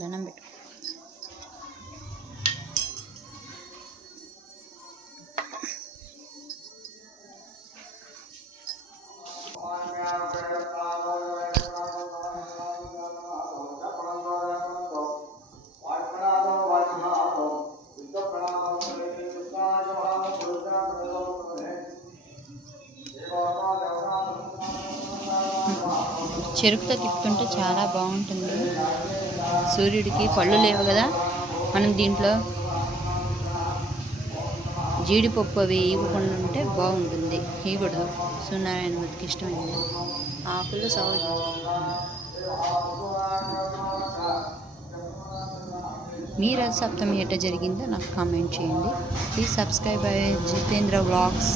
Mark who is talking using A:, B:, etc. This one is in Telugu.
A: దండం పెట్టు చెరుకుతో తిప్పుతుంటే చాలా బాగుంటుంది. సూర్యుడికి పళ్ళు లేవు కదా. మనం దీంట్లో జీడిపప్పు అవి ఇవ్వకుండా ఉంటే బాగుంటుంది. ఇవ్వడు సూర్యనారాయణ మూర్తికి ఇష్టమైంది ఆకులు సౌ మీ రథ సప్తమి ఎట్ట జరిగిందో నాకు కామెంట్ చేయండి. ప్లీజ్ సబ్స్క్రైబ్ అయ్యే జితేంద్ర వ్లాగ్స్